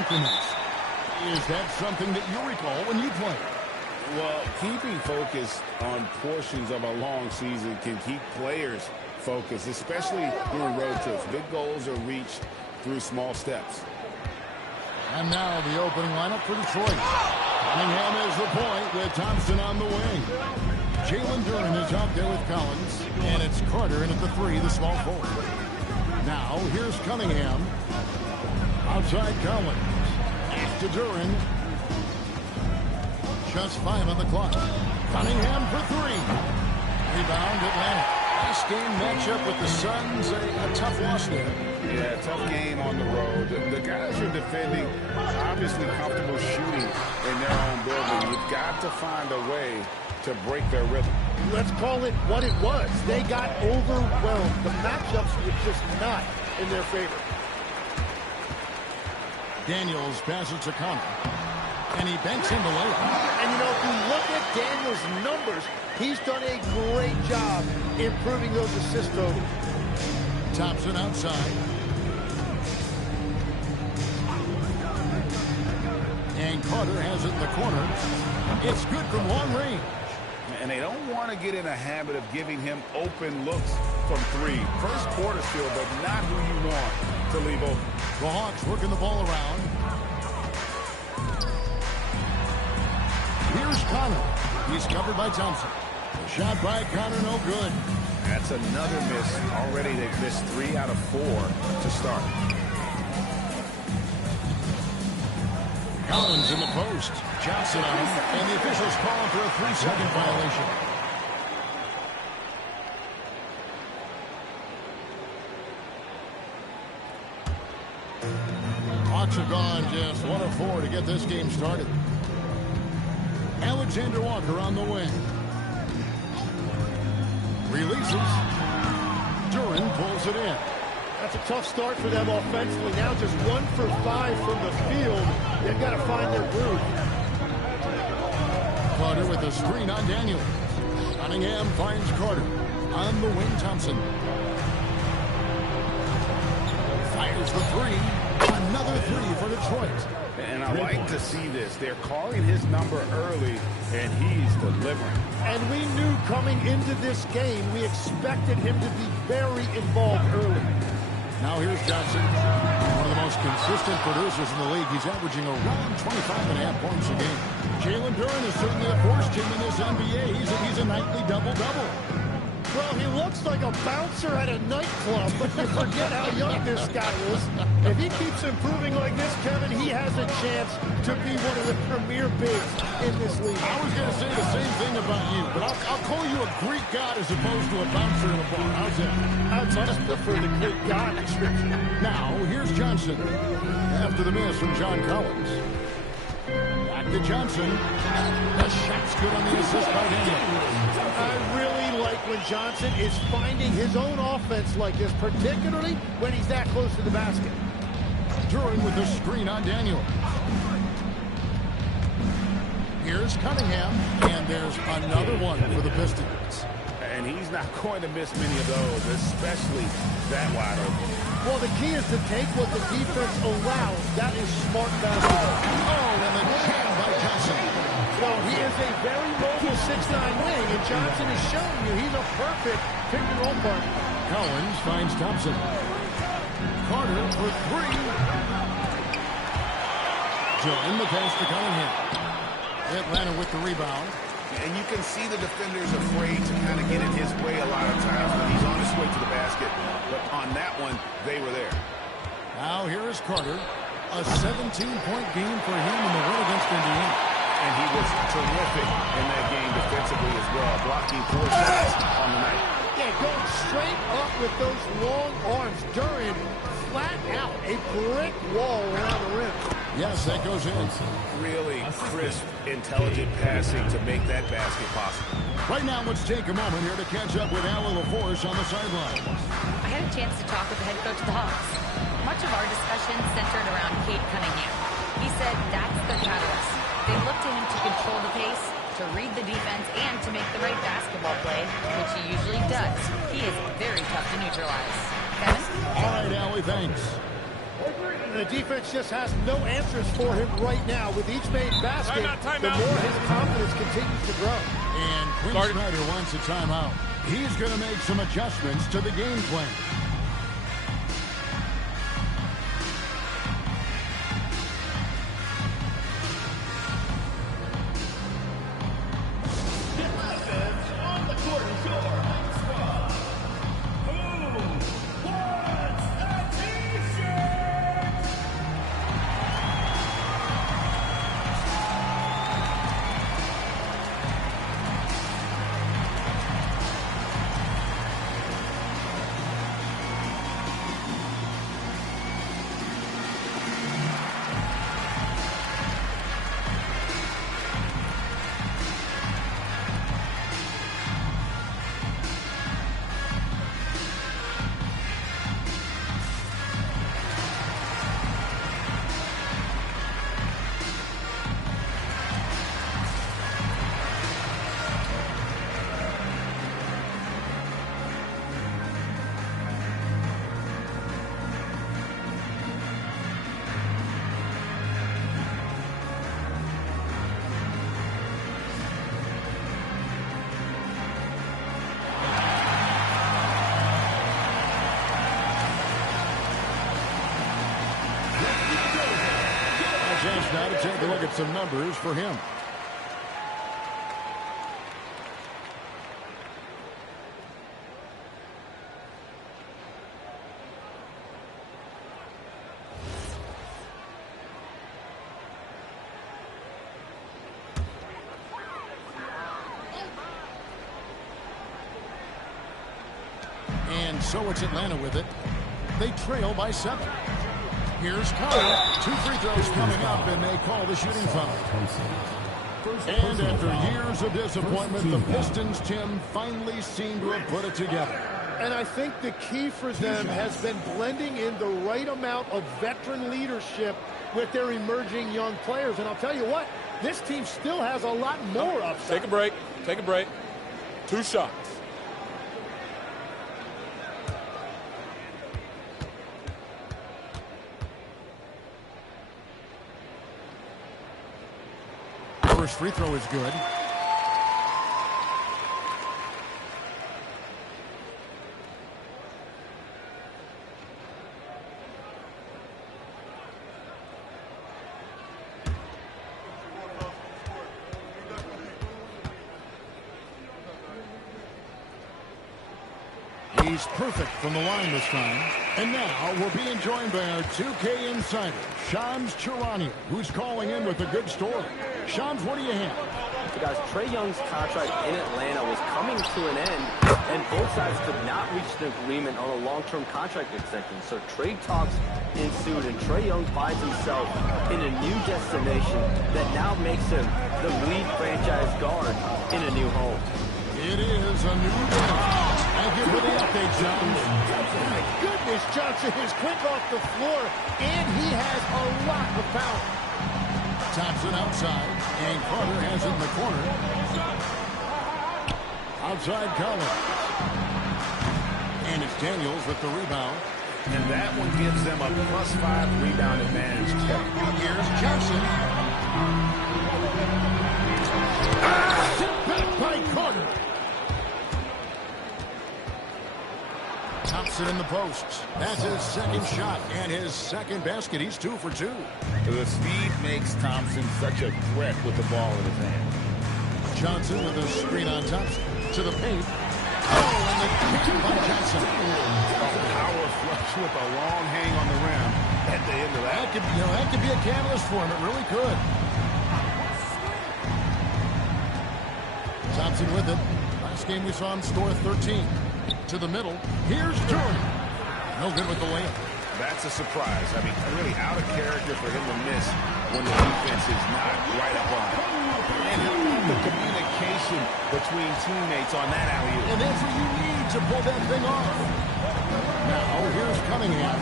increments. Is that something that you recall when you played? Well, keeping focus on portions of a long season can keep players focused, especially during road trips. Big goals are reached through small steps. And now the opening lineup for Detroit. Cunningham is the point with Thompson on the wing. Jalen Duren is out there with Collins. And it's Carter in at the 3, the small forward. Now here's Cunningham. Outside Collins. Back to Duren. Just 5 on the clock. Cunningham for 3. Rebound Atlanta. Last game matchup with the Suns, a tough loss there. Yeah, tough game on the road. The guys are defending, obviously comfortable shooting in their own building. You've got to find a way to break their rhythm. Let's call it what it was. They got overwhelmed. The matchups were just not in their favor. Daniels passes to Connor. And he banks in the layup. And, you know, if you look at Daniels' numbers, he's done a great job improving those assist totals. Thompson outside. And Carter has it in the corner. It's good from long range. And they don't want to get in a habit of giving him open looks from 3. First quarter still, but not who you want to leave open. The Hawks working the ball around. Here's Connor. He's covered by Thompson. The shot by Connor, no good. That's another miss. Already they've missed 3 out of 4 to start. Collins in the post. Johnson on him. And the officials calling for a 3-second violation. Hawks have gone just 1 of 4 to get this game started. Alexander Walker on the wing. Releases. Duren pulls it in. That's a tough start for them offensively. Now just 1 for 5 from the field. They've got to find their groove. Carter with a screen on Daniels. Cunningham finds Carter. On the wing, Thompson. Fires the 3. Another 3 for Detroit. And I like to see this. They're calling his number early, and he's delivering. And we knew coming into this game, we expected him to be very involved early. Now here's Johnson, one of the most consistent producers in the league. He's averaging around 25.5 points a game. Jalen Duren is certainly a force team in this NBA. He's a nightly double-double. Well, he looks like a bouncer at a nightclub, but you forget how young this guy is. If he keeps improving like this, Kevin, he has a chance to be one of the premier bigs in this league. I was going to say the same thing about you, but I'll call you a Greek god as opposed to a bouncer in a bar. How's that? I much prefer the Greek god description. Now, here's Johnson. After the miss from John Collins. Back to Johnson. The shot's good on the assist by Daniels. I really like when Johnson is finding his own offense like this, particularly when he's that close to the basket. Duren with the screen on Daniels. Here's Cunningham, and there's another one for the Pistons. And he's not going to miss many of those, especially that wide open. Well, the key is to take what the defense allows. That is smart basketball. Oh, and the jam by Johnson. Well, he is a very mobile 6'9" wing, and Johnson is showing you he's a perfect pick-and-roll partner. Collins finds Thompson. Carter for 3. Duren the pass to Cunningham. Atlanta with the rebound. And you can see the defenders afraid to kind of get in his way a lot of times when he's on his way to the basket. But on that one, they were there. Now here is Carter. A 17-point game for him in the win against Indiana. And he was terrific in that game defensively as well, blocking 4 shots on the night. Yeah, going straight up with those long arms. Duren flat out, a brick wall around the rim. Yes, that goes in. Really crisp, intelligent passing to make that basket possible. Right now, let's take a moment here to catch up with Allie LaForce on the sideline. I had a chance to talk with the head coach of the Hawks. Much of our discussion centered around Cade Cunningham. He said that's their catalyst. They look to him to control the pace, to read the defense, and to make the right basketball play, which he usually does. He is very tough to neutralize. Kevin? All right, Allie, thanks. The defense just has no answers for him right now. With each made basket, the more his confidence continues to grow. And Quinn Snyder wants a timeout. He's going to make some adjustments to the game plan. Chance now to take a look at some numbers for him. And so it's Atlanta with it. They trail by 7. Here's Curry. 2 free throws coming up, and they call the shooting foul. And after years of disappointment, the Pistons, Tim, finally seem to have put it together. And I think the key for them has been blending in the right amount of veteran leadership with their emerging young players. And I'll tell you what, this team still has a lot more upside. Take a break. Take a break. 2 shots. First free throw is good. He's perfect from the line this time. And now we're being joined by our 2K insider, Shams Charania, who's calling in with a good story. Shams, what do you have? So guys, Trae Young's contract in Atlanta was coming to an end, and both sides could not reach an agreement on a long-term contract extension. So trade talks ensued, and Trae Young finds himself in a new destination that now makes him the lead franchise guard in a new home. It is a new day. Thank you for the update, Shams. My goodness, Johnson is quick off the floor, and he has a lot of power. Thompson outside, and Carter has it in the corner. Outside Collins. And it's Daniels with the rebound. And that one gives them a +5 rebound advantage. Here's Johnson. Tipped back by Carter. Thompson in the posts. That's his second shot and his second basket. He's 2 for 2. The speed makes Thompson such a threat with the ball in his hand. Johnson with a screen on Thompson. To the paint. Oh, and the kick by Johnson. Power flush with a long hang on the rim at the end of that. That could be a catalyst for him. It really could. Thompson with it. Last game we saw him score 13. To the middle. Here's Durant. No good with the layup. That's a surprise. I mean, really out of character for him to miss when the defense is not right up on him. And how about the communication between teammates on that alley-oop? And that's what you need to pull that thing off. Now, here's Cunningham.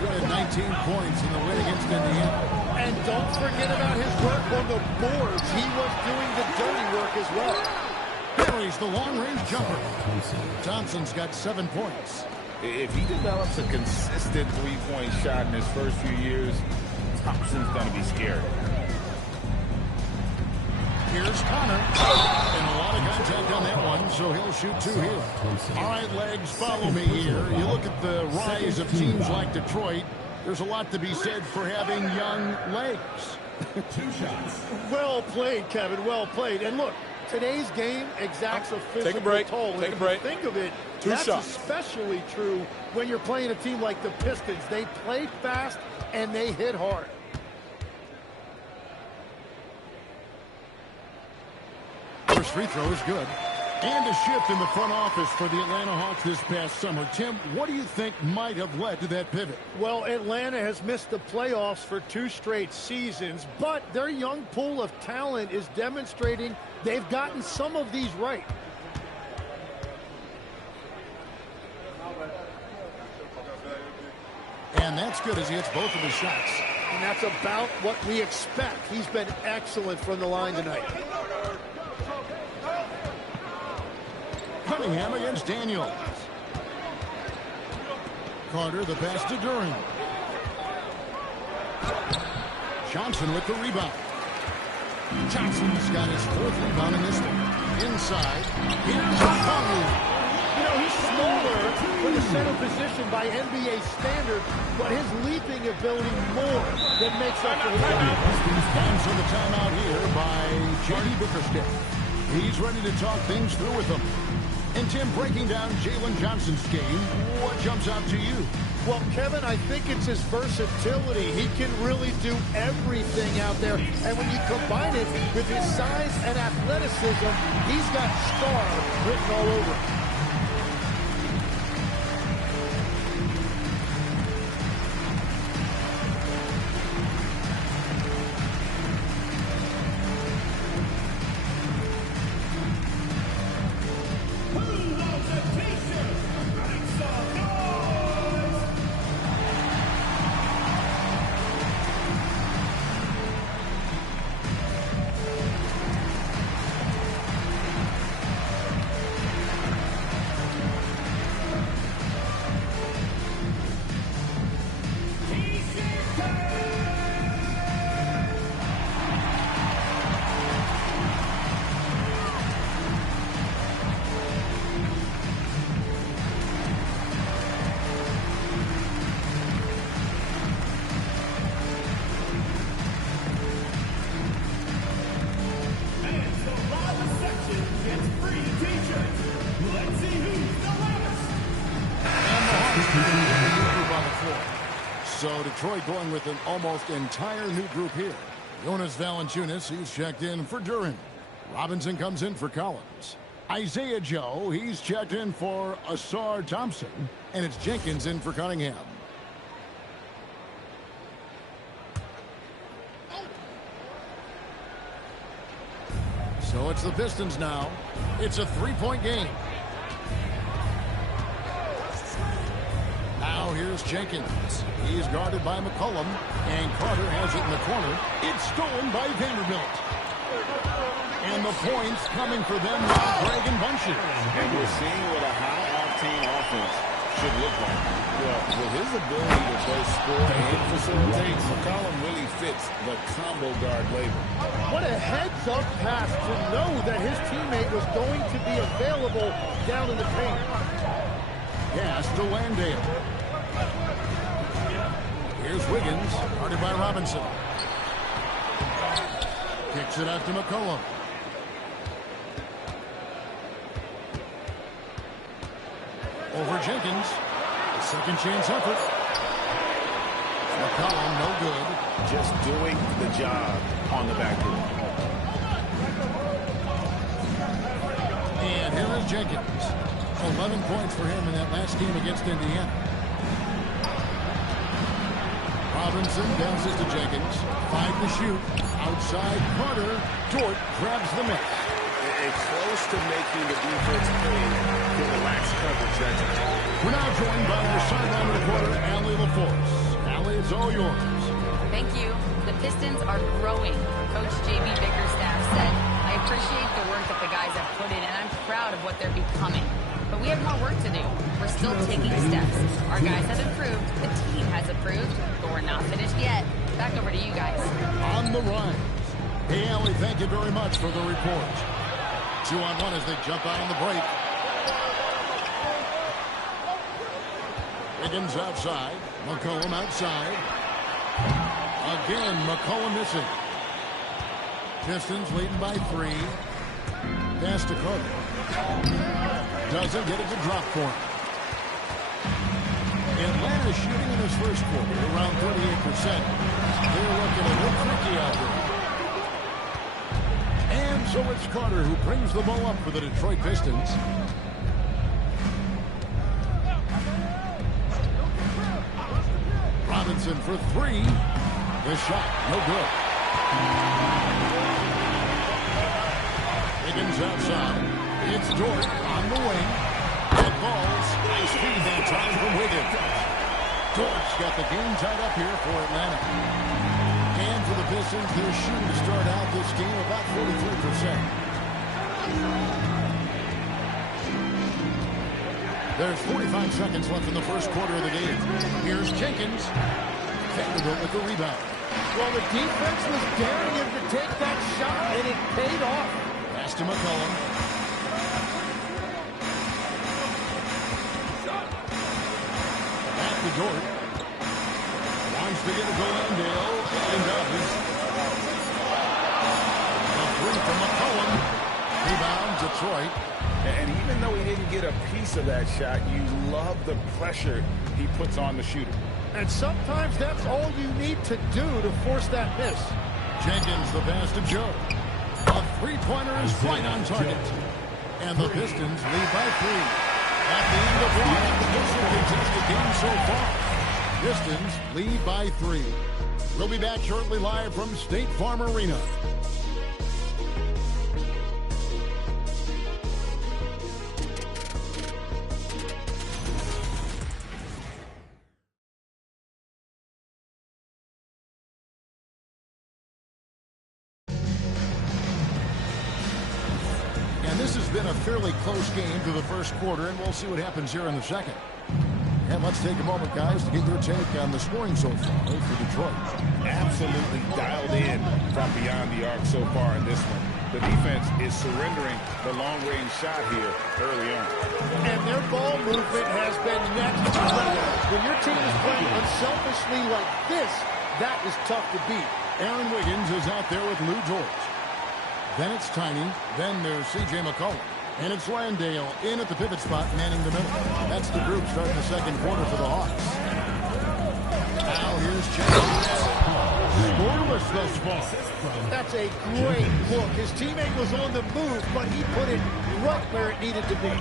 He had 19 points in the win against Indiana. And don't forget about his work on the boards. He was doing the dirty work as well. Buries the long-range jumper. Thompson's got 7 points. If he develops a consistent three-point shot in his first few years, Thompson's going to be scary. Here's Connor. And a lot of contact on that one, so he'll shoot 2 here. All right, legs, follow me here. You look at the rise of teams like Detroit. There's a lot to be said for having young legs. 2 shots. Well played, Kevin. Well played. And look, today's game exacts a physical toll. Take a break. Think of it. 2 that's shots. Especially true when you're playing a team like the Pistons. They play fast and they hit hard. First free throw is good. And a shift in the front office for the Atlanta Hawks this past summer. Tim, what do you think might have led to that pivot? Well, Atlanta has missed the playoffs for 2 straight seasons, but their young pool of talent is demonstrating they've gotten some of these right. And that's good as he hits both of his shots. And that's about what we expect. He's been excellent from the line tonight. Cunningham against Daniels. Carter, the pass to Duren. Johnson with the rebound. Johnson's got his 4th rebound in this one. Inside, here's Okongwu. You know, he's smaller for the center position by NBA standards, but his leaping ability more than makes up for his size. And so the timeout here by J.D. Bickerstaff. He's ready to talk things through with them. And Tim, breaking down Jalen Johnson's game, what jumps out to you? Well, Kevin, I think it's his versatility. He can really do everything out there. And when you combine it with his size and athleticism, he's got star written all over him. So Detroit going with an almost entire new group here. Jonas Valanciunas, he's checked in for Duren. Robinson comes in for Collins. Isaiah Joe, he's checked in for Ausar Thompson. And it's Jenkins in for Cunningham. So it's the Pistons now. It's a 3-point game. Now here's Jenkins. He's guarded by McCollum. And Carter has it in the corner. It's stolen by Vanderbilt. And the points coming for them now, Greg and Bunches. And we're seeing what a high-octane offense should look like. Well, with his ability to both score and facilitate, McCollum really fits the combo guard label. What a heads-up pass to know that his teammate was going to be available down in the paint. Pass to Landale. Here's Wiggins, guarded by Robinson. Kicks it out to McCollum. Over Jenkins. Second chance effort. McCollum, no good. Just doing the job on the backboard. And here is Jenkins. 11 points for him in that last game against Indiana. Robinson bounces to Jenkins. 5 to shoot. Outside Carter. Dort grabs the miss. And close to making the defense pay for the lax coverage that time. We're now joined by our sideline reporter, Allie LaForce. Allie, it's all yours. Thank you. The Pistons are growing. Coach J.B. Bickerstaff said, I appreciate the work that the guys have put in, and I'm proud of what they're becoming. But we have more work to do. We're still taking steps. Our guys have improved, the team has improved, but we're not finished yet. Back over to you guys. On the run. Hey, Allie, thank you very much for the report. 2-on-1 as they jump out on the break. Wiggins outside. McCollum outside. Again, McCollum missing. Pistons leading by 3. Pass to Carter. Doesn't get it to drop for him. Atlanta shooting in this first quarter around 38%. They're looking a little tricky out there. And so it's Carter who brings the ball up for the Detroit Pistons. Robinson for 3. The shot, no good. Wiggins outside. It's Dort on the wing. And balls. Nice feed that time from Wiggins. Dort's got the game tied up here for Atlanta. And for the Pistons, they're shooting to start out this game about 43%. There's 45 seconds left in the first quarter of the game. Here's Jenkins. Vanderbilt with the rebound. Well, the defense was daring him to take that shot, and it paid off. Pass to McCollum. Back to Dort. Wants to get it to Landale, and does. A 3 from McCollum. Rebound, Detroit. And even though he didn't get a piece of that shot, you love the pressure he puts on the shooter. And sometimes that's all you need to do to force that miss. Jenkins, the pass to Joe. A three-pointer is right on target. And the Pistons lead by 3. At the end of one, the Pistons contested game so far. Pistons lead by 3. We'll be back shortly live from State Farm Arena. This has been a fairly close game through the first quarter, and we'll see what happens here in the second. And let's take a moment, guys, to get your take on the scoring so far for Detroit. Absolutely dialed in from beyond the arc so far in this one. The defense is surrendering the long-range shot here early on. And their ball movement has been next to level. When your team is playing unselfishly like this, that is tough to beat. Aaron Wiggins is out there with Lou George. Then it's Tiny. Then there's C.J. McCollum. And it's Landale in at the pivot spot, manning the middle. That's the group starting the second quarter for the Hawks. Now here's Jenkins. Scoreless thus far. That's a great look. His teammate was on the move, but he put it right where it needed to be.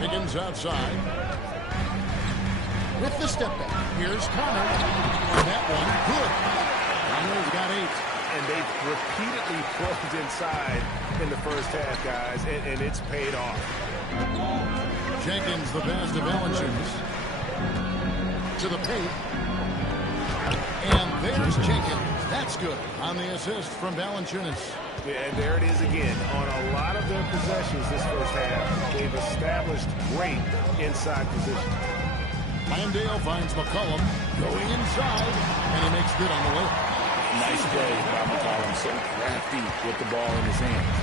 Wiggins outside. With the step back. Here's Connor. And that one, good. Connor's got 8. And they've repeatedly closed inside in the first half, guys, and it's paid off. Jenkins, the pass to Valanciunas. To the paint. And there's Jenkins. That's good on the assist from Valanciunas. Yeah, and there it is again. On a lot of their possessions this first half, they've established great inside position. Landale finds McCollum going inside, and he makes good on the way. Nice play by McCollum. So crafty with the ball in his hands.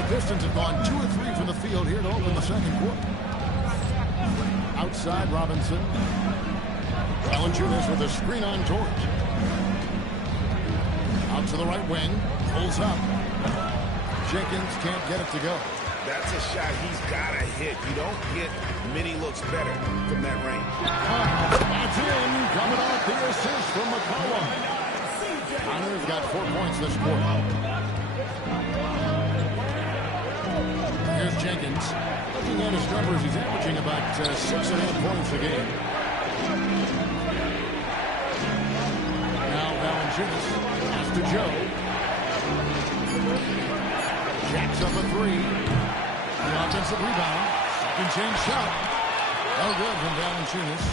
The Pistons have gone 2 of 3 from the field here to open the second quarter. Outside, Robinson. Valanciunas with a screen on George. Out to the right wing. Pulls up. Jenkins can't get it to go. That's a shot he's got to hit. You don't get many looks better from that range. That's in. Coming off the assist from McCollum. Connor's got 4 points this quarter. Here's Jenkins. Looking at his numbers, he's averaging about 6.5 points a game. Now Valanciunas. Pass to Joe. Jacks up a 3. The offensive rebound. Second chance shot. Oh, good from Valanciunas.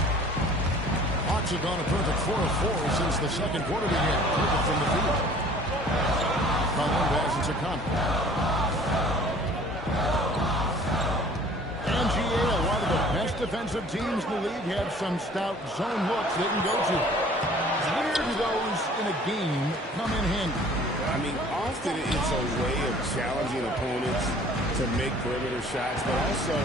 Hawks have gone a perfect 4 of 4 since the second quarter began. Perfect from the field. Collins passes to Connor. Most defensive teams in the league have some stout zone looks they can go to. Where do those in a game come in handy? I mean, often it's a way of challenging opponents to make perimeter shots, but also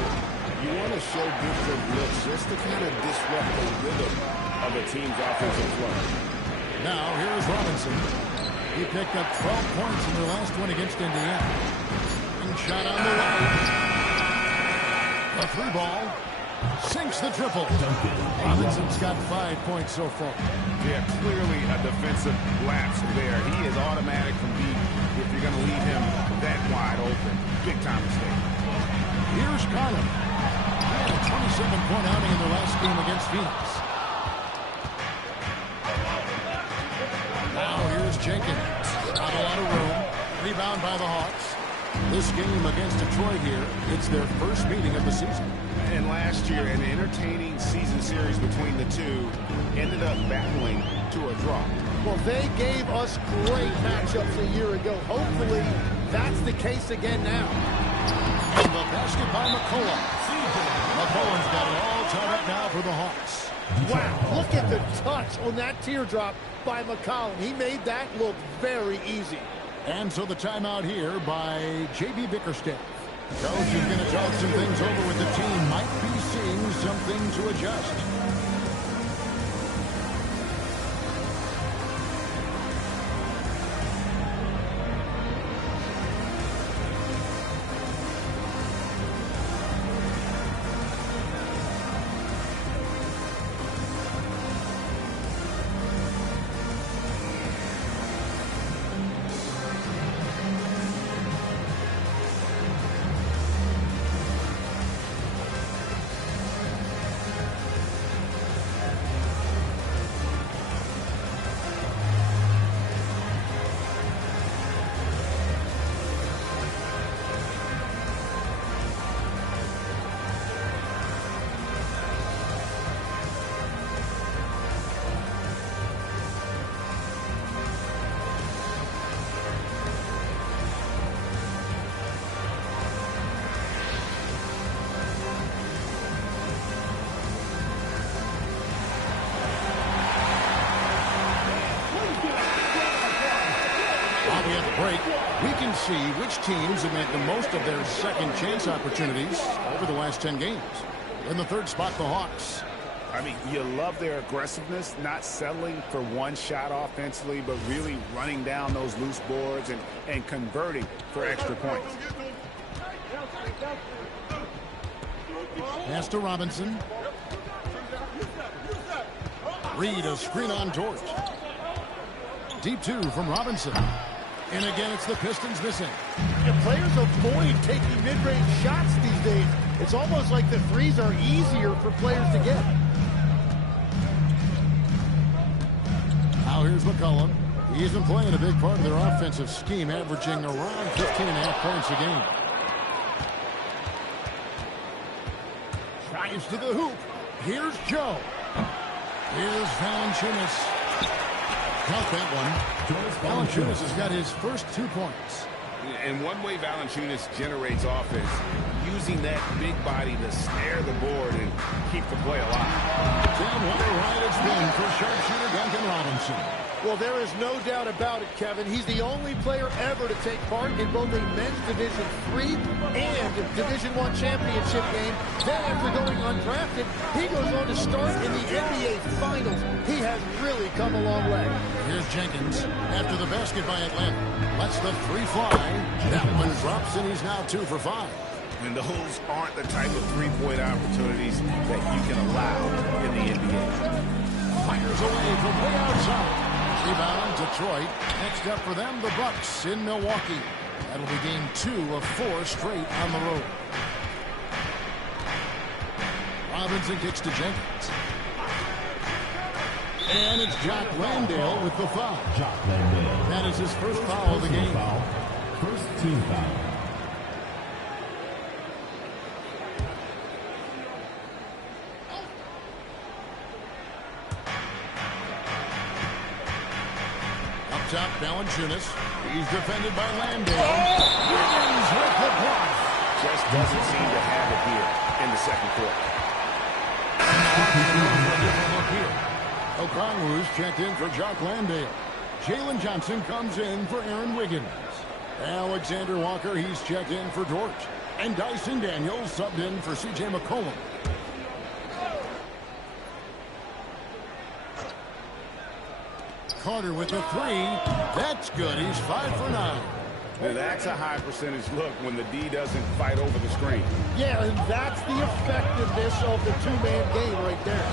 you want to show different looks just to kind of disrupt the rhythm of a team's offensive flow. Now, here's Robinson. He picked up 12 points in their last one against Indiana. And shot on the way. A three ball. Sinks the triple. Robinson's got 5 points so far. Yeah, clearly a defensive lapse there. He is automatic from deep if you're going to leave him that wide open. Big time mistake. Here's Carlin. He had a 27-point outing in their last game against Phoenix. Now here's Jenkins. Not a lot of room. Rebound by the Hawks. This game against Detroit here, it's their first meeting of the season. And last year, an entertaining season series between the two ended up battling to a draw. Well, they gave us great matchups a year ago. Hopefully, that's the case again now. And the basket by McCollum. McCollum's got it all tied up now for the Hawks. Wow, look at the touch on that teardrop by McCollum. He made that look very easy. And so the timeout here by J.B. Bickerstaff. Coach is going to talk some things over with the team. Might be seeing something to adjust. We can see which teams have made the most of their second chance opportunities over the last 10 games. In the third spot, the Hawks. I mean, you love their aggressiveness, not settling for one shot offensively, but really running down those loose boards and converting for extra points. Pass to Robinson. Reed, a screen on George. Deep two from Robinson. And again, it's the Pistons missing. And players avoid taking mid-range shots these days. It's almost like the threes are easier for players to get. Now here's McCollum. He's been playing a big part of their offensive scheme, averaging around 15.5 points a game. Drives to the hoop. Here's Joe. Here's Valanciunas. Count that one. Valanciunas has got his first 2 points. And one way Valanciunas generates offense, using that big body to snare the board and keep the play alive. Damn, what a ride it's been for sharpshooter Duncan Robinson. Well, there is no doubt about it, Kevin. He's the only player ever to take part in both a men's Division III and Division I championship game. Then, after going undrafted, he goes on to start in the NBA Finals. He has really come a long way. Here's Jenkins after the basket by Atlanta. Lets the three fly. That one drops, and he's now 2 for 5. And those aren't the type of three-point opportunities that you can allow in the NBA. Fires away from way outside. Rebound, Detroit. Next up for them, the Bucks in Milwaukee. That'll be game 2 of 4 straight on the road. Robinson kicks to Jenkins. And it's Jock Landale with the foul. That is his first foul of the game. First team foul. Top Valanciunas. He's defended by Landale. Wiggins with the block. Just doesn't seem to have it here in the second quarter. Okongwu's checked in for Jock Landale. Jalen Johnson comes in for Aaron Wiggins. Alexander Walker, he's checked in for Dort. And Dyson Daniels subbed in for C.J. McCollum. Carter with the three. That's good. He's 5 for 9. Now that's a high percentage look when the D doesn't fight over the screen. Yeah, and that's the effectiveness of the two-man game right there.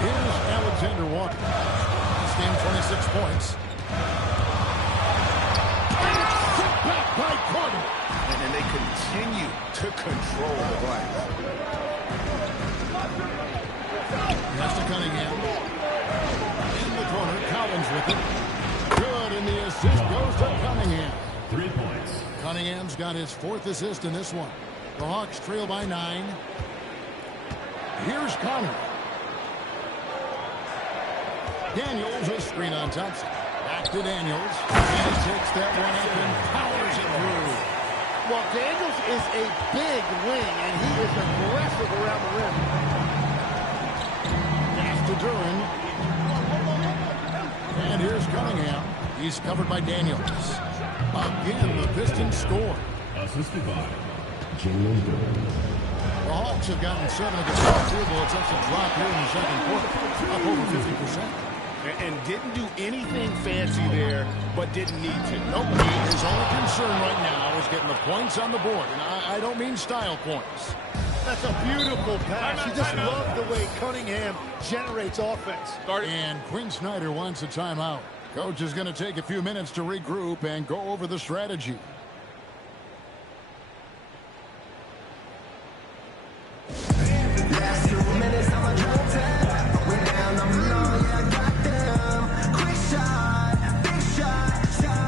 Here's Alexander Walker. He's gained 26 points. And it's set back by Carter. And then they continue to control the glass. Pass to Cunningham. In the corner, Collins with it. Good, and the assist goes to Cunningham. 3 points. Cunningham's got his 4th assist in this one. The Hawks trail by 9. Here's Connor. Daniels, a screen on Thompson. Back to Daniels. And he takes that one up and powers it through. Well, Daniels is a big wing, and he is aggressive around the rim. Pass to Duran. And here's Cunningham. He's covered by Daniels. Again, the Pistons score. Assisted by Jalen Duran. The Hawks have gotten 7 against the field goal. It's actually dropped here in the second quarter. Up over 50%. And didn't do anything fancy there, but didn't need to. Nope. His only concern right now is getting the points on the board. And I don't mean style points. That's a beautiful pass. You just love the way Cunningham generates offense. And Quinn Snyder wants a timeout. Coach is going to take a few minutes to regroup and go over the strategy. Last 2 minutes, I'm a drop 10. We're down, I'm low, yeah, I got them. Quick shot, big shot,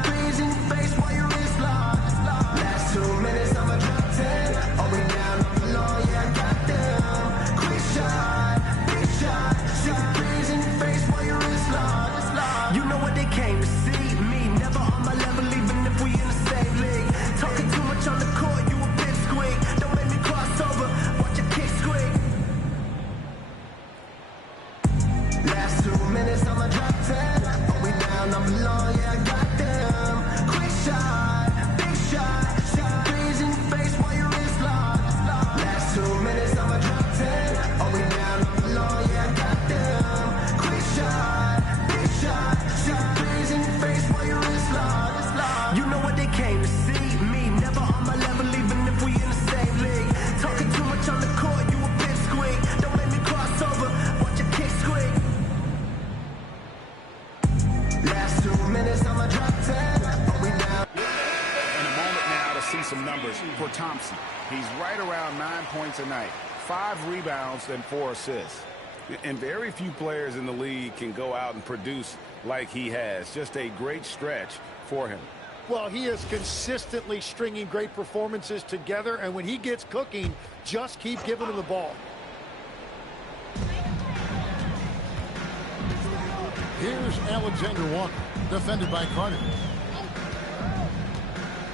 freeze in your face while your wrist locked. Last 2 minutes, I'm a drop 10. Oh, we down, I'm low, yeah, I got them. Quick shot, big shot, freeze in your face while your wrist locked. You know what they came to see, me never on my level, even if we in the same league. Talking too much on the court, you a big squeak. Don't make me cross over, watch your kick squeak. Last 2 minutes, I'ma drop 10. Oh, we down, I'm low, yeah, I got them. Quick shot, big shot, freeze in your face while your wrist locked. Last 2 minutes, I'ma drop 10. Oh, we down, I'm low, yeah, I got them. Quick shot, big shot, freeze in your face while your wrist locked. You know what they came to see, me never on my level, even if we in the same league. Talking too much on the court, you a big squeak. Don't make me cross over, watch your kick squeak. Last 2 minutes, I'ma drop 10. Oh, we down. And a moment now to see some numbers for Thompson. He's right around 9 points a night, 5 rebounds and 4 assists. And very few players in the league can go out and produce like he has. Just a great stretch for him. Well, he is consistently stringing great performances together, and when he gets cooking, just keep giving him the ball. Here's Alexander Walker, defended by Carter.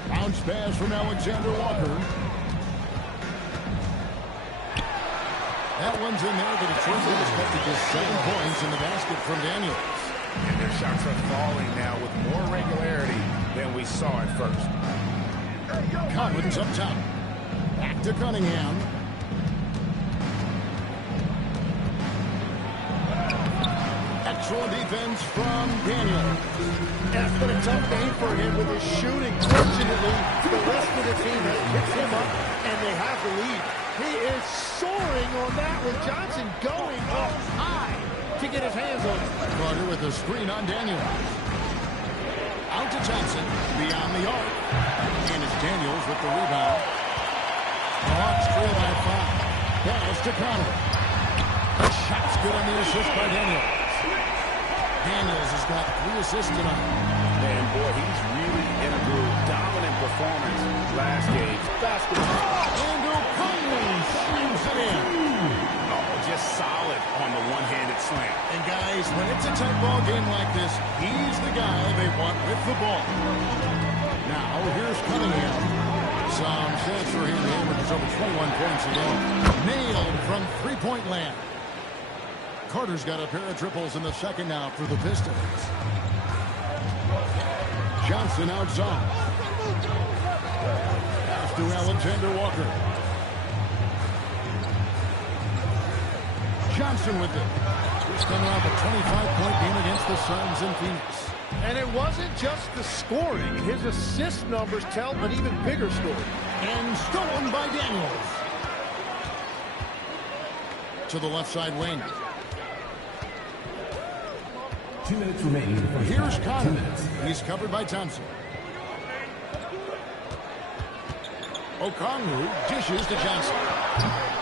Bounce pass from Alexander Walker. That one's in there, but it's cut to just 7 points in the basket from Daniels. And their shots are falling now with more regularity than we saw at first. Collins up top. Back to Cunningham. Excellent defense from Daniels. And it's been a tough game for him with his shooting. Fortunately, the rest of the team has picked him up, and they have the lead. He is soaring on that one. Johnson going up high to get his hands on it. Carter with a screen on Daniels. Out to Johnson, beyond the arc. And it's Daniels with the rebound. The Hawks trail by 5. Pass to Connor. The shot's good on the assist by Daniels. Daniels has got 3 assists tonight. Man, boy, he's really in a groove. Dominant performance last game. Basketball. And Okongwu slams it in. Oh, just solid on the one-handed slam. And guys, when it's a tight ball game like this, he's the guy they want with the ball. Now, here's Cunningham. Some stats for him. He averages over 21 points a game. Nailed from three-point land. Carter's got a pair of triples in the second now for the Pistons. Johnson outside. Pass to Alexander Walker. Johnson with it. Just coming off a 25-point game against the Suns in Phoenix. And it wasn't just the scoring. His assist numbers tell an even bigger story. And stolen by Daniels. To the left side wing. 2 minutes remaining. Here's Connor. He's covered by Thompson. Okongwu dishes to Johnson.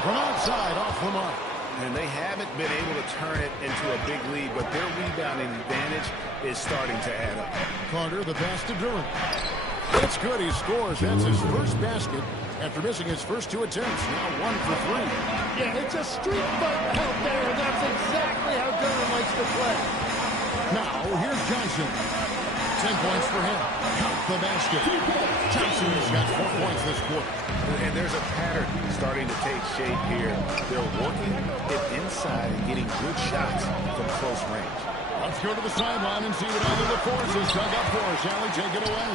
From outside, off the mark. And they haven't been able to turn it into a big lead, but their rebounding advantage is starting to add up. Carter, the pass to Durant. It's good. He scores. That's his first basket after missing his first 2 attempts. Now 1 for 3. Yeah, it's a street fight out there, and that's exactly how Durant likes to play. Now, here's Johnson. 10 points for him. Count the basket. Johnson has got 4 points this quarter. And there's a pattern starting to take shape here. They're working it inside and getting good shots from close range. Let's go to the sideline and see what either of the forces dug up for us. Allie, take it away.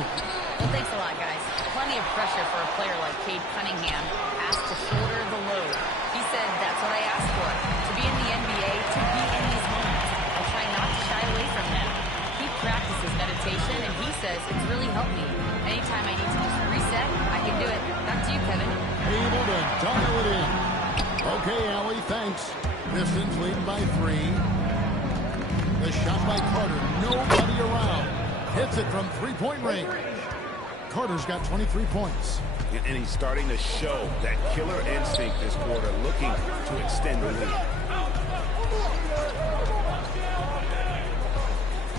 Well, thanks a lot, guys. Plenty of pressure for a player like Cade Cunningham, asked to shoulder the load. He said, that's what I asked for, to be in the NBA, to be in these moments. I'll try not to shy away from them. He practices meditation, and he says it's really helped me. Anytime I need to just reset, I can do it. Back to you, Kevin. Able to dial it in. Okay, Allie, thanks. Pistons leading by 3. The shot by Carter. Nobody around. Hits it from 3-point range. Carter's got 23 points. And he's starting to show that killer instinct this quarter, looking to extend the lead.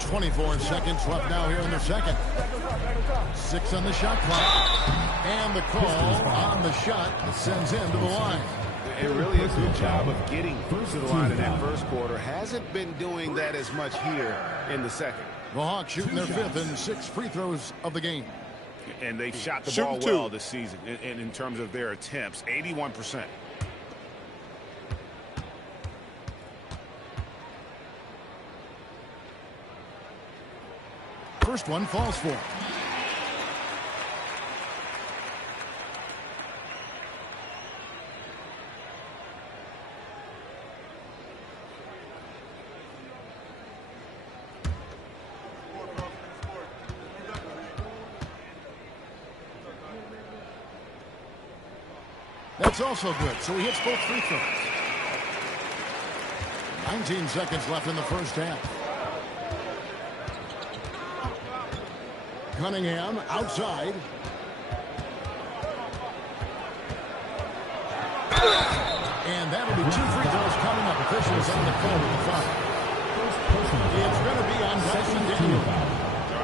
24 seconds left now here in the second. 6 on the shot clock. And the call on the shot sends him to the line. And really a good job of getting to the line in that first quarter. Hasn't been doing that as much here in the second. The Hawks shooting their 5th and 6th free throws of the game. And they've shot the ball well this season in terms of their attempts, 81%. First one falls for him. That's also good, so he hits both free throws. 19 seconds left in the first half. Cunningham outside. And that'll be 2 free throws coming up. Officials on the call with the foul. It's going to be on Dyson Daniel.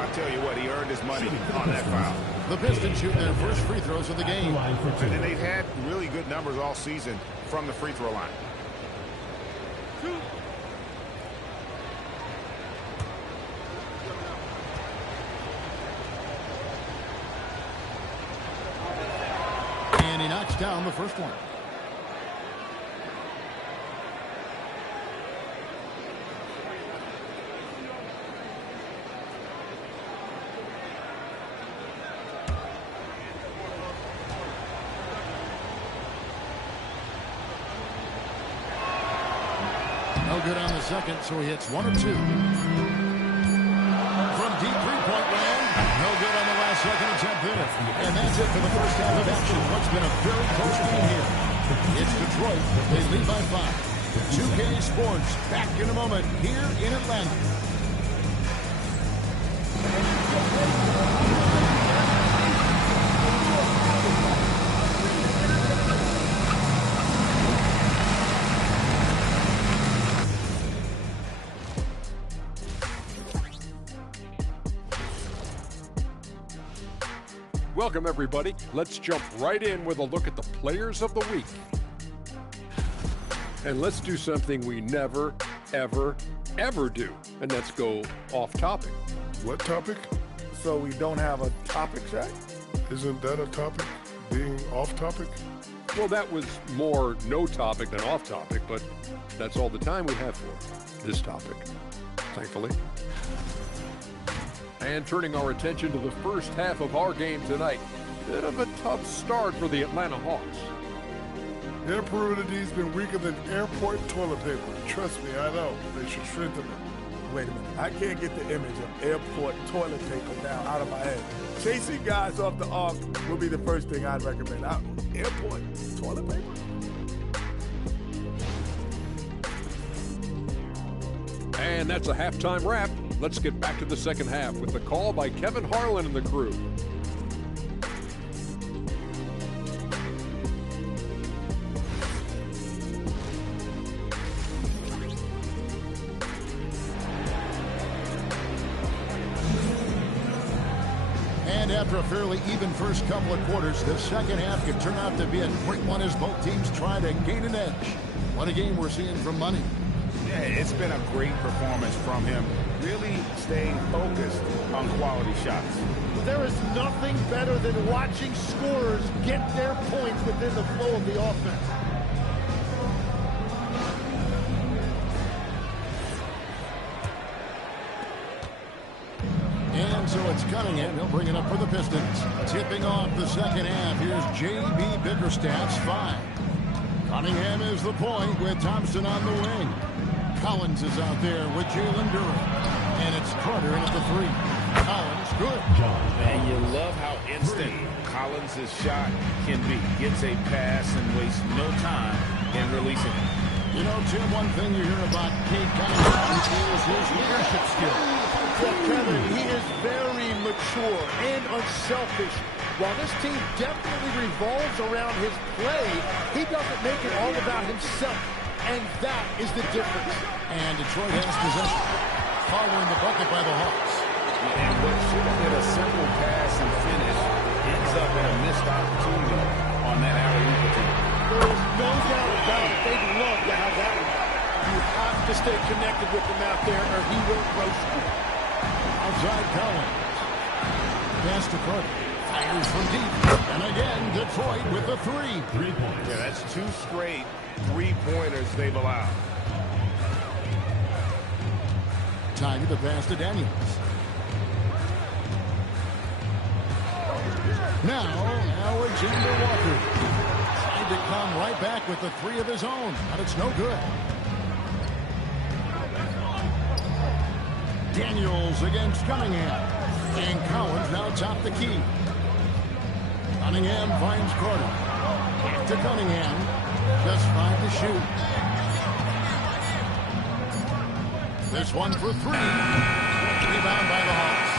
I'll tell you what, he earned his money on that foul. The Pistons shoot their first free throws of the game. And they've had really good numbers all season from the free throw line. And he knocks down the first one. No good on the second, so he hits 1 or 2. From deep three-point land, no good on the last second attempt there. And that's it for the first half of action. What's been a very close game here. It's Detroit. They lead by 5. 2K Sports back in a moment here in Atlanta. Welcome, everybody. Let's jump right in with a look at the players of the week. And let's do something we never, ever, ever do, and that's go off topic. What topic? So we don't have a topic, Shaq? Isn't that a topic? Being off topic? Well, that was more no topic than off topic, but that's all the time we have for this topic, thankfully. And turning our attention to the first half of our game tonight. Bit of a tough start for the Atlanta Hawks. Their perimeter D's been weaker than airport toilet paper. Trust me, I know. They should strengthen it. Wait a minute. I can't get the image of airport toilet paper down out of my head. Chasing guys off the arc would be the first thing I'd recommend. Airport toilet paper? And that's a halftime wrap. Let's get back to the second half with the call by Kevin Harlan and the crew. And after a fairly even first couple of quarters, the second half could turn out to be a quick one as both teams try to gain an edge. What a game we're seeing from Money. Yeah, it's been a great performance from him. Really staying focused on quality shots. There is nothing better than watching scorers get their points within the flow of the offense. And so it's Cunningham. He'll bring it up for the Pistons. Tipping off the second half. Here's J.B. Bickerstaff's 5. Cunningham is the point with Thompson on the wing. Collins is out there with Jalen Duren. And it's Carter in at the 3. Collins, good. And you love how instant Collins' shot can be. Gets a pass and wastes no time in releasing it. You know, Tim, one thing you hear about Cade Cunningham is his leadership skill. Well, Kevin, he is very mature and unselfish. While this team definitely revolves around his play, he doesn't make it all about himself. And that is the difference. And Detroit has possession. Following the bucket by the Hawks. And what should have been a simple pass and finish ends up in a missed opportunity on that alley-oop attempt. There is no doubt about it. They'd love to have that one. You have to stay connected with him out there or he will roast you. Outside Collins. Pass to Carter. Fires from deep. And again, Detroit with the 3. 3 points. Yeah, that's 2 straight three-pointers they've allowed. Tiny the pass to Daniels. Now, Alexander Walker. Tried to come right back with the 3 of his own, but it's no good. Daniels against Cunningham. And Collins now top the key. Cunningham finds Carter. Back to Cunningham. Just 5 to shoot. This one for 3. Rebound by the Hawks.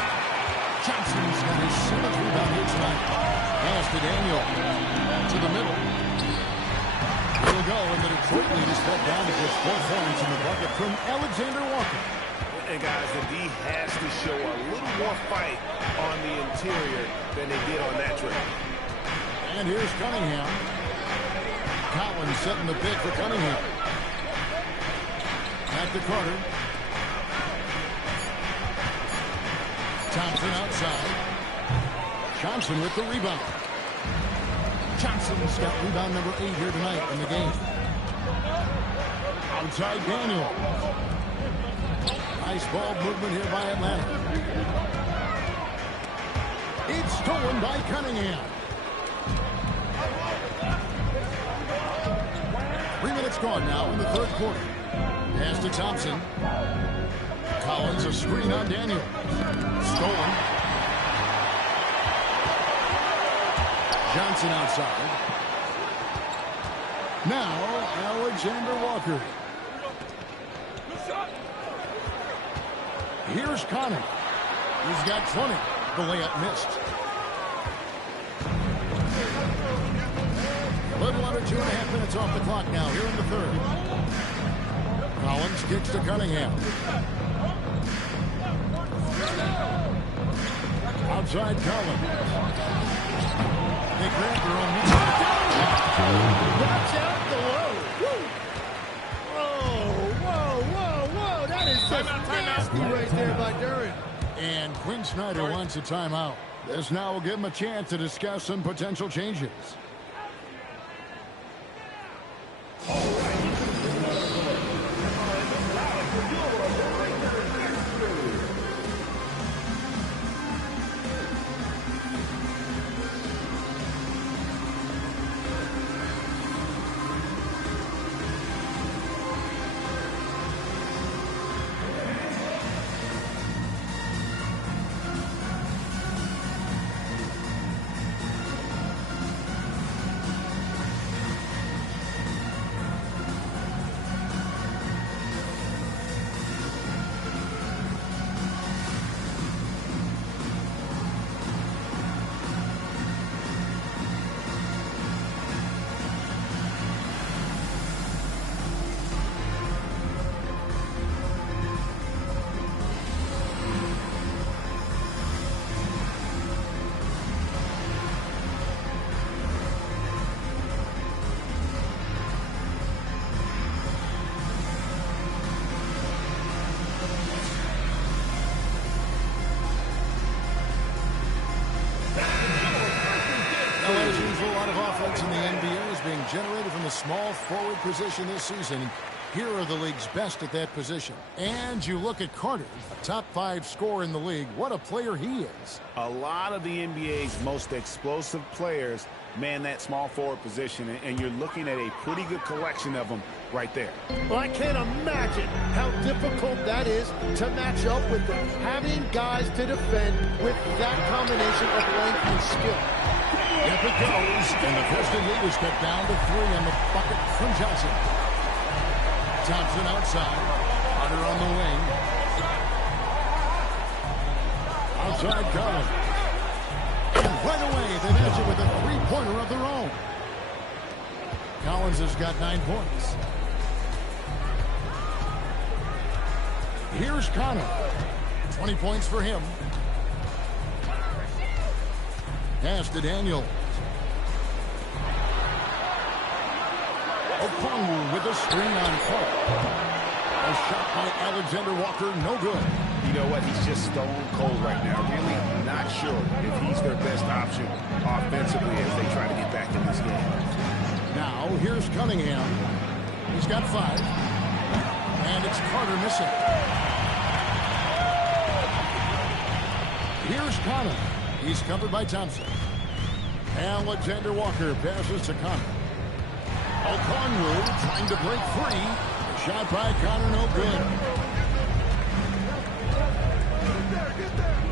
Johnson's got his 7th rebound here tonight. Pass to Daniel. To the middle. He'll go, and the Detroit lead is cut down to just 4 points in the bucket from Alexander Walker. And guys, the D has to show a little more fight on the interior than they did on that trip. And here's Cunningham. Collins setting the pick for Cunningham. Back to Carter. Thompson outside. Johnson with the rebound. Johnson's got rebound number 8 here tonight in the game. Outside Daniel. Nice ball movement here by Atlanta. It's stolen by Cunningham. 3 minutes gone now in the third quarter. Pass to Thompson. Collins a screen on Daniel. Stolen. Johnson outside. Now Alexander Walker. Here's Connor. He's got 20. The layup missed. A little under 2.5 minutes off the clock now here in the third. Collins kicks to Cunningham. Outside Collins. They grab their own miss. Watch out the low. Whoa. That is just nasty right there by Duren. And Quinn Snyder wants a timeout. This now will give him a chance to discuss some potential changes. seems a lot of offense in the NBA is being generated from the small forward position this season. Here are the league's best at that position. And you look at Carter, a top 5 scorer in the league. What a player he is. A lot of the NBA's most explosive players man that small forward position, and you're looking at a pretty good collection of them right there. Well, I can't imagine how difficult that is to match up with them. Having guys to defend with that combination of length and skill. Yep, it goes, and the Pistons lead is cut down to 3 on the bucket from Johnson. Thompson outside. Carter on the wing. Outside Collins. And right away, they match it with a three-pointer of their own. Collins has got 9 points. Here's Connor. 20 points for him. Pass to Daniel. Okongwu with a screen on Clark. A shot by Alexander Walker, no good. You know what? He's just stone cold right now. Really not sure if he's their best option offensively as they try to get back in this game. Now, here's Cunningham. He's got 5. And it's Carter missing. Here's Connor. He's covered by Thompson. Alexander Walker passes to Connor. Okongwu trying to break free. Shot by Connor, no good.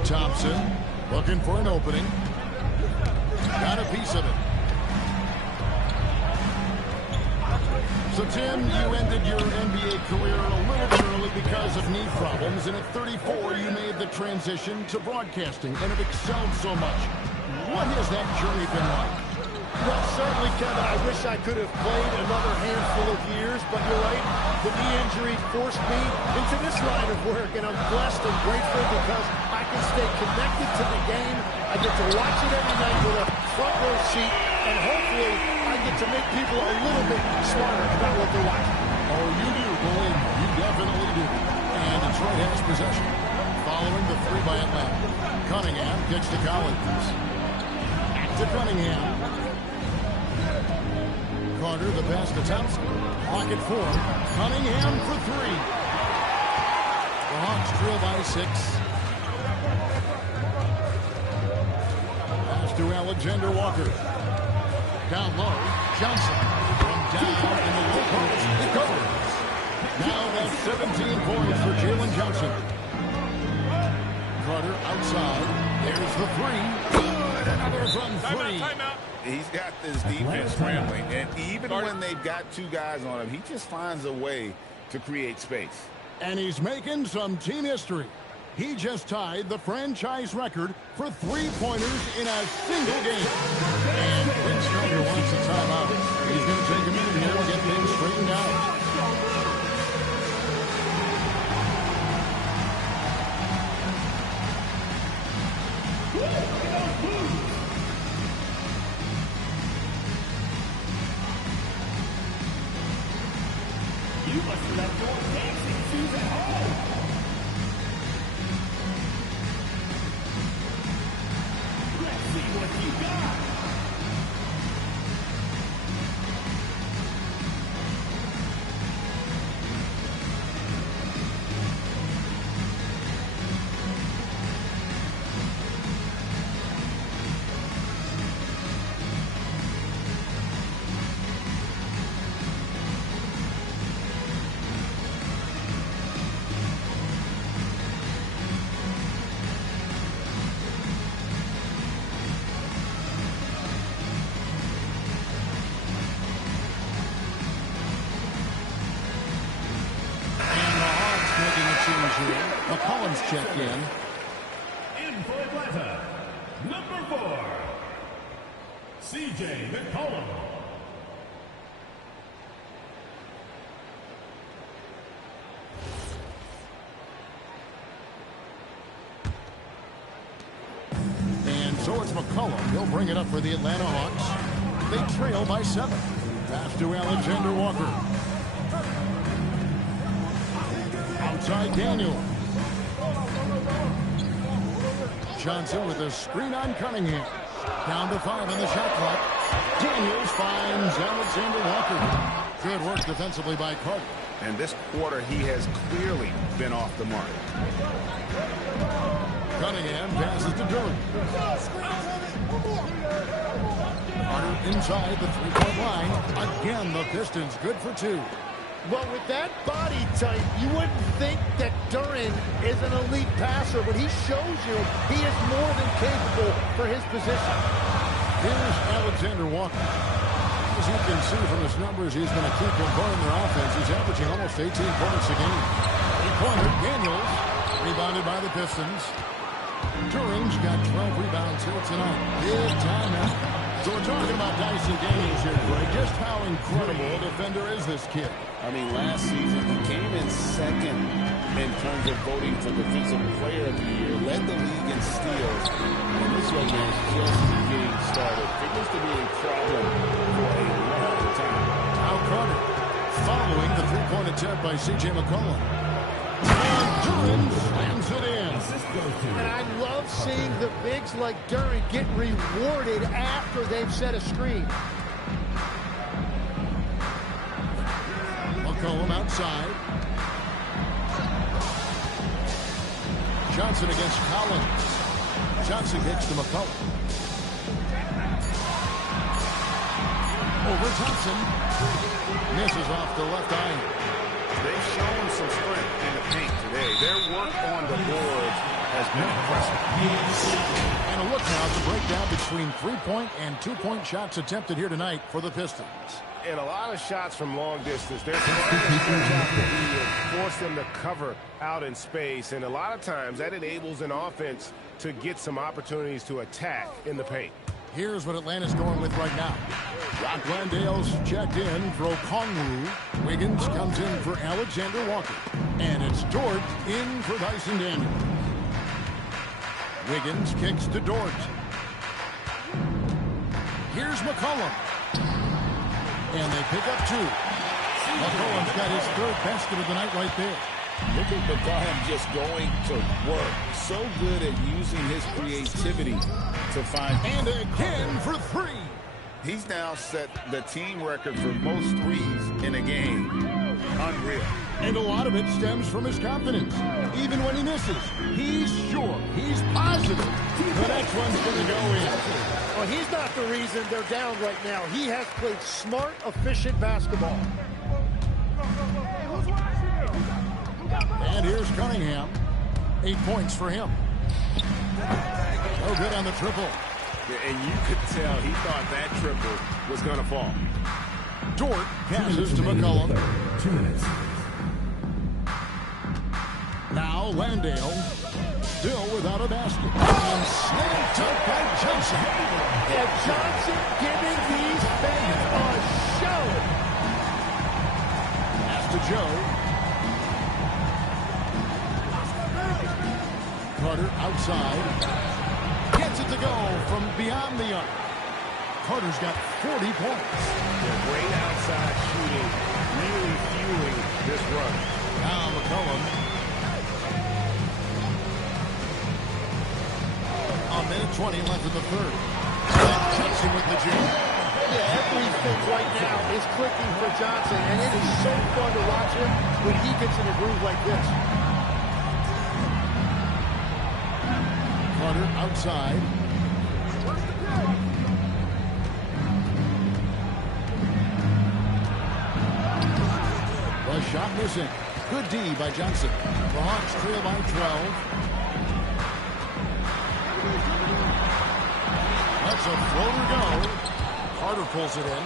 Thompson looking for an opening. Got a piece of it. So, Tim, you ended your NBA career a little bit early because of knee problems, and at 34, you made the transition to broadcasting and have excelled so much. What has that journey been like? Well, certainly, Kevin, I wish I could have played another handful of years, but you're right. The knee injury forced me into this line of work, and I'm blessed and grateful because I can stay connected to the game. I get to watch it every night with a front row seat, and hopefully I get to make people a little bit smarter about what they're watching. Oh, you do, believe me. You definitely do. And Detroit has possession. Following the 3 by Atlanta. Cunningham kicks to Collins. To Cunningham. Carter, the pass to Thompson. Pocket 4. Cunningham for 3. The Hawks trail by 6. Pass to Alexander Walker. Down low. Johnson. From down in the low post. It goes. Now that's 17 points for Jalen Johnson. Carter outside. There's the 3. Good. Another from 3. Timeout. He's got this defense scrambling, and even when they've got 2 guys on him, he just finds a way to create space. And he's making some team history. He just tied the franchise record for 3-pointers in a single game. And Vince Carter wants a timeout. He's going to take a minute here to get things straightened out. You must have left your dancing shoes at home. Let's see what you got. McCollum's check in. In for Atlanta, number 4, C.J. McCollum. And so it's McCollum. He'll bring it up for the Atlanta Hawks. They trail by 7. Pass to Alexander Walker. Outside Daniel. Johnson with a screen on Cunningham. Down to 5 on the shot clock. Daniels finds Alexander Walker. Good work defensively by Carter. And this quarter, he has clearly been off the mark. Cunningham passes to Durant. Carter inside the three-point line. Again, the Pistons good for 2. Well, with that body type, you wouldn't think that Duren is an elite passer, but he shows you he is more than capable for his position. Here's Alexander Walker. As you can see from his numbers, he's going to keep converting their offense. He's averaging almost 18 points a game. 3-pointer, Daniels, rebounded by the Pistons. Duren's got 12 rebounds here tonight. Big time now. So we're talking about Dyson Daniels here, Greg. Just how incredible a defender is this kid? I mean, last season, he came in second in terms of voting for Defensive Player of the Year, led the league in steals, and this young man is just getting started. Figures to be a problem for a long time. Now Carter, following the three-point attempt by C.J. McCollum. And Duren slams it in. And I love seeing the bigs like Duren get rewarded after they've set a screen. McCollum outside. Johnson against Collins. Johnson kicks to McCollum. Over Thompson. Misses off the left eye. They've shown some strength in the paint today. Their work on the boards has been impressive. And a look now at the breakdown between 3-point and 2-point shots attempted here tonight for the Pistons. And a lot of shots from long distance. They're trying to stretch out the lead and force them to cover out in space. And a lot of times that enables an offense to get some opportunities to attack in the paint. Here's what Atlanta's going with right now. Rock Landale's checked in for Okongwu. Wiggins comes in for Alexander Walker. And it's Dort in for Dyson Daniels. Wiggins kicks to Dort. Here's McCollum. And they pick up 2. McCollum's got his 3rd basket of the night right there. Look at McCollum just going to work. So good at using his creativity to find. And again for 3. He's now set the team record for most threes in a game. Unreal. And a lot of it stems from his confidence. Even when he misses, he's sure, he's positive the next one's going to go in. Well, he's not the reason they're down right now. He has played smart, efficient basketball. And here's Cunningham. 8 points for him. No good on the triple. And you could tell he thought that triple was going to fall. Dort passes to McCollum. 2 minutes. Now Landale, still without a basket. And slam dunk by Johnson. Yeah, Johnson giving these fans a show. Pass to Joe. Carter outside. Gets it to go from beyond the arc. Carter's got 40 points. Great outside shooting, really fueling this run. Now McCollum. A minute 20 left in the 3rd. Johnson with the jam. Yeah, everything right now is clicking for Johnson, and it is so fun to watch him when he gets in a groove like this. Carter outside. The shot missing. Good D by Johnson. The Hawks trail by 12. That's a floater go. Carter pulls it in.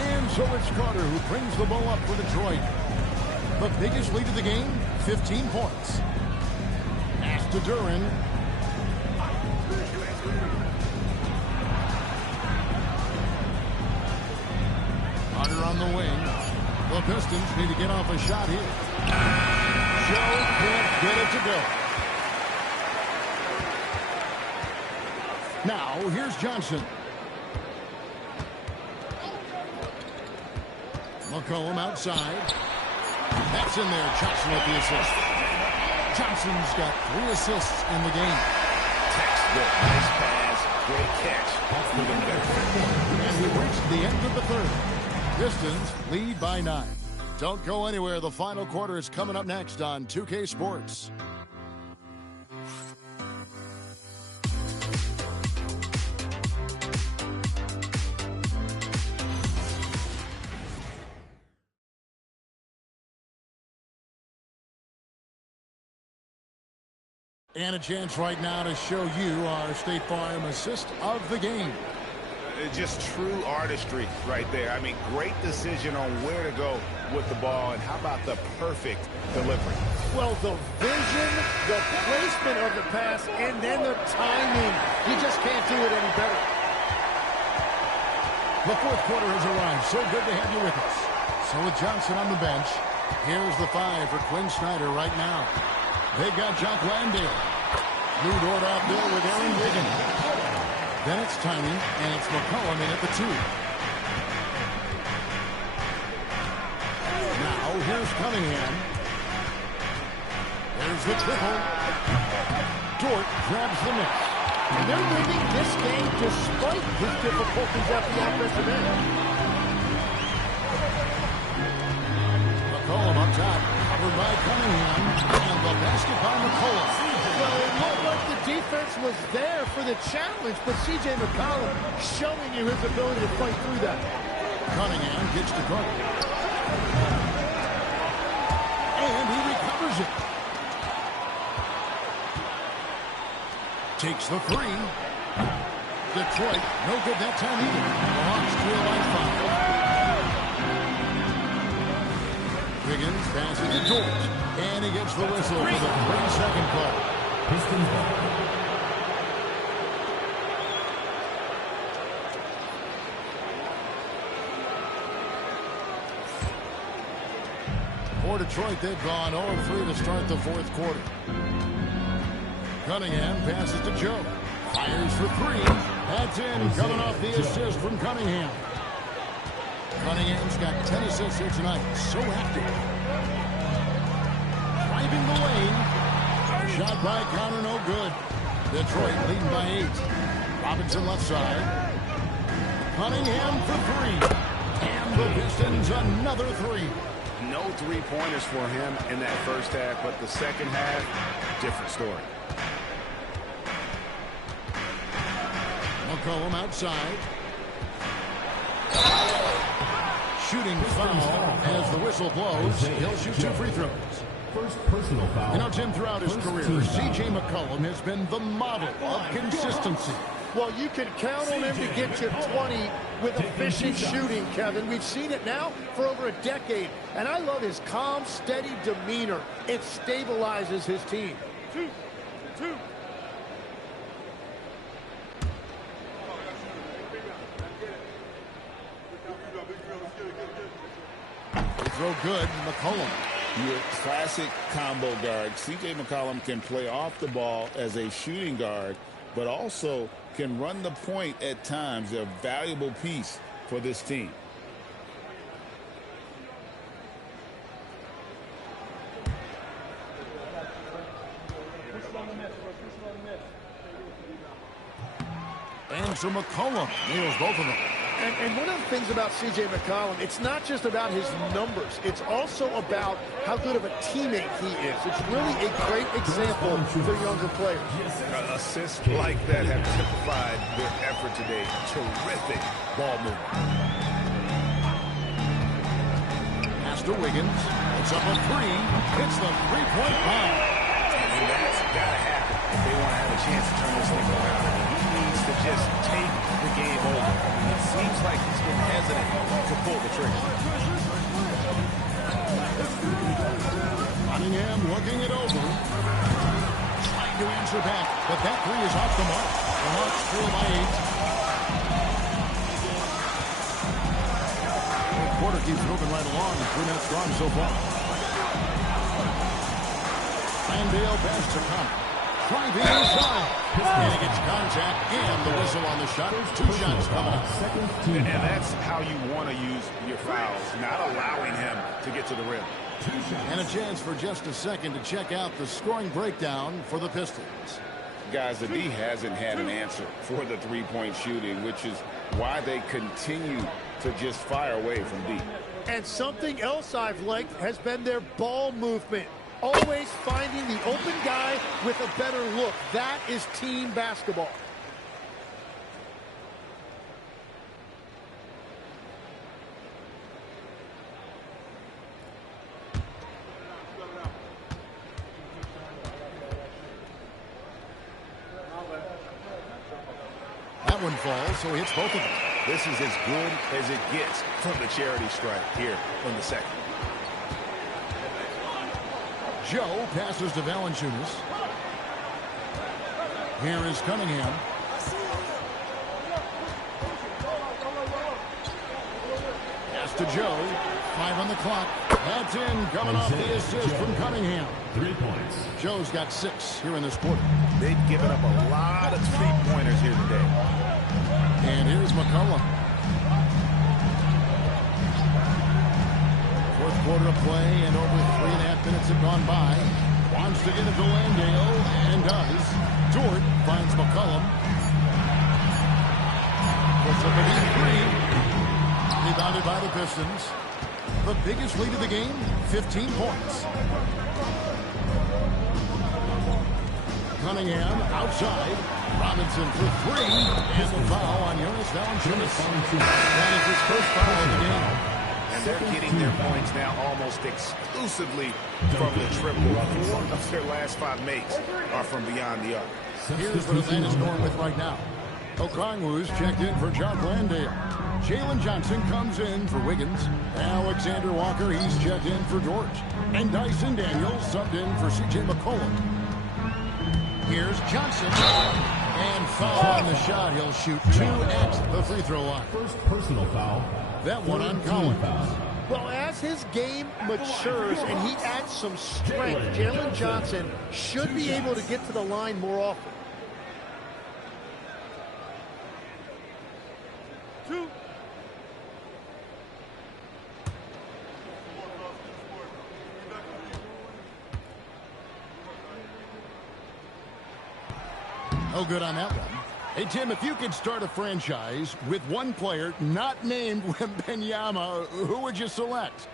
And so it's Carter who brings the ball up for Detroit. The biggest lead of the game, 15 points. Pass to Duren. Carter on the wing. The Pistons need to get off a shot here. Joe can't get it to go. Now, here's Johnson. McCollum outside. That's in there. Johnson with the assist. Johnson's got 3 assists in the game. Textbook. Nice pass. great catch. That's even better. And we reached the end of the third. Pistons lead by 9. Don't go anywhere. The final quarter is coming up next on 2K Sports. And a chance right now to show you our State Farm assist of the game. Just true artistry right there. I mean, great decision on where to go with the ball, and how about the perfect delivery? Well, the vision, the placement of the pass, and then the timing. You just can't do it any better. The fourth quarter has arrived. So good to have you with us. So with Johnson on the bench, here's the 5 for Quinn Snyder right now. They got Jock Landale. Lou Dort out there with Aaron Wiggins. Then it's Tiny, and it's McCollum in at the 2. Now, here's Cunningham. There's the triple. Dort grabs the miss. And they're winning this game despite his difficulties at the offensive end. McCollum up top, covered by Cunningham, and the basket by McCollum. Well, it looked like the defense was there for the challenge, but C.J. McCollum showing you his ability to fight through that. Cunningham gets to Dort. And he recovers it. Takes the 3. Detroit, no good that time either. The Hawks trail by 5. Wiggins passes to Dort. And he gets the whistle for the 3-second call. Pistons for Detroit, they've gone 0-3 to start the fourth quarter. Cunningham passes to Joe. Fires for 3. That's in, coming off the assist from Cunningham. Cunningham's got 10 assists here tonight. So active. Driving the lane. Shot by Connor, no good. Detroit leading by 8. Robinson left side. Cunningham for 3. And the Pistons another 3. No three-pointers for him in that first half, but the second half, different story. McCollum outside. Shooting foul as the whistle blows. He'll shoot 2 free throws. First personal foul. You know, Tim, throughout his career, C.J. McCollum has been the model of consistency. Well, you can count on him to get you 20 with efficient shooting, Kevin. We've seen it now for over a decade. And I love his calm, steady demeanor. It stabilizes his team. 2. Throw good, McCollum. Your classic combo guard. C.J. McCollum can play off the ball as a shooting guard, but also can run the point at times. A valuable piece for this team. And so McCollum nails both of them. And one of the things about C.J. McCollum, it's not just about his numbers. It's also about how good of a teammate he is. It's really a great example for younger players. Assists like that have typified their effort today. Terrific ball movement. Pass to Wiggins. It's up a 3. Hits the three-point line. And that's got to happen if they want to have a chance to turn this thing around. He needs to just take the game over. It seems like he's been hesitant to pull the trigger. Cunningham looking it over. Trying to answer back, but that 3 is off the mark. The Hawks trail by 8. The quarter keeps moving right along. 3 minutes strong so far. Landale pass to Connor. Driving inside. And he gets contact and the whistle on the shot. 2 shots coming up. And that's how you want to use your fouls, not allowing him to get to the rim. And a chance for just a second to check out the scoring breakdown for the Pistons. Guys, the D hasn't had an answer for the three-point shooting, which is why they continue to just fire away from deep. And something else I've liked has been their ball movement. Always finding the open guy with a better look. That is team basketball. That one falls, so he hits both of them. This is as good as it gets from the charity stripe here in the second. Joe passes to Valanciunas. Here is Cunningham. Pass to Joe. 5 on the clock. That's in, coming off the assist from Cunningham. 3 points. Joe's got 6 here in this quarter. They've given up a lot of three-pointers here today. And here's McCollum. Fourth quarter of play, and over 3.5 minutes have gone by. Wants to get it to Landale, and does. Dort finds McCollum. Puts up a deep three. Rebounded by the Pistons. The biggest lead of the game, 15 points. Cunningham outside. Robinson for 3. And the foul on Jonas Valanciunas. That is his first foul of the game. And they're getting their points now almost exclusively from the triple. 4 of their last 5 makes are from beyond the arc. Here's what Atlanta's going with right now. Okongwu's checked in for Jock Landale. Jalen Johnson comes in for Wiggins. Alexander Walker, he's checked in for Dort. And Dyson Daniels subbed in for C.J. McCollum. Here's Johnson. And foul on the shot. He'll shoot 2 at the free throw line. First personal foul. That one on Collins. Well, as his game matures and he adds some strength, Jalen Johnson should be able to get to the line more often. 2. Oh, good on that one. Hey, Tim, if you could start a franchise with one player not named Wembanyama, who would you select?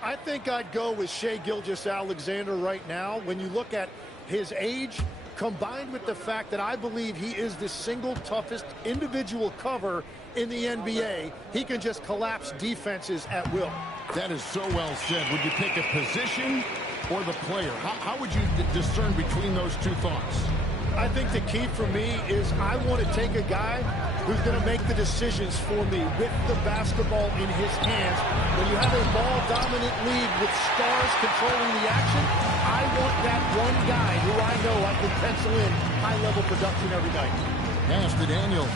I think I'd go with Shai Gilgeous-Alexander right now. When you look at his age, combined with the fact that I believe he is the single toughest individual cover in the NBA, he can just collapse defenses at will. That is so well said. Would you pick a position or the player? How would you discern between those two thoughts? I think the key for me is I want to take a guy who's going to make the decisions for me with the basketball in his hands. When you have a ball-dominant league with stars controlling the action, I want that one guy who I know I can pencil in high-level production every night. Pass to Daniel.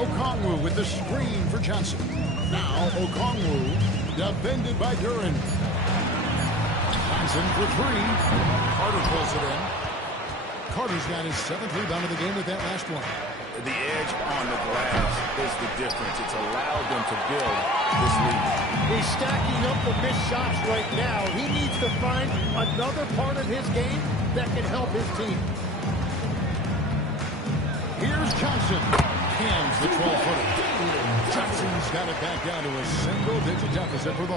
Okongwu with the screen for Johnson. Now Okongwu defended by Duren. Johnson for 3. Carter pulls it in. Carter's got his 7th rebound of the game with that last one. The edge on the glass is the difference. It's allowed them to build this lead. He's stacking up the missed shots right now. He needs to find another part of his game that can help his team. Here's Johnson. Hands the 12-footer. Johnson's got it back down to a single-digit deficit for the